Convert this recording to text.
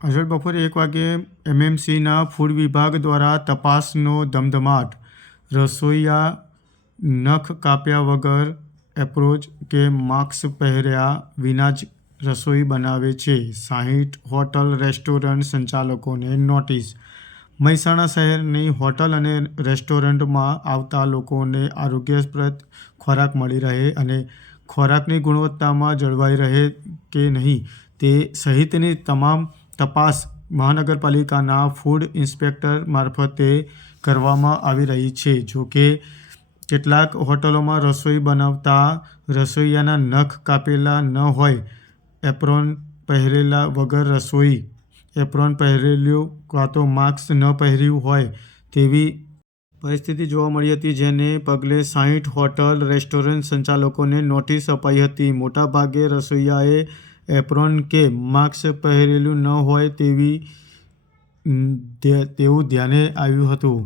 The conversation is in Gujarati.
આજે બપોરે 1 વાગ્યે એમએમસીના ફૂડ વિભાગ દ્વારા તપાસનો ધમધમાટ. રસોઈયા નખ કાપ્યા વગર, એપ્રોચ કે માસ્ક પહેર્યા વિના જ રસોઈ બનાવે છે. 60 હોટલ રેસ્ટોરન્ટ સંચાલકોને નોટિસ. મહેસાણા શહેરની હોટલ અને રેસ્ટોરન્ટમાં આવતા લોકોને આરોગ્યપ્રદ ખોરાક મળી રહે અને ખોરાકની ગુણવત્તામાં જળવાઈ રહે કે નહીં તે સહિતની તમામ તપાસ મહાનગરપાલિકાના ફૂડ ઇન્સ્પેક્ટર મારફતે કરવામાં આવી રહી છે. જોકે કેટલાક હોટલોમાં રસોઈ બનાવતા રસોઈયાના નખ કાપેલા ન હોય, એપ્રોન પહેરેલા વગર રસોઈ, એપ્રોન પહેરેલું કાં તો માસ્ક ન પહેર્યું હોય તેવી પરિસ્થિતિ જોવા મળી હતી. જેને પગલે 60 હોટલ રેસ્ટોરન્ટ સંચાલકોને નોટિસ અપાઈ હતી. મોટાભાગે રસોઈયાએ એપ્રોન કે માસ્ક પહેરેલું ન હોય તેવું ધ્યાને આવ્યું હતું.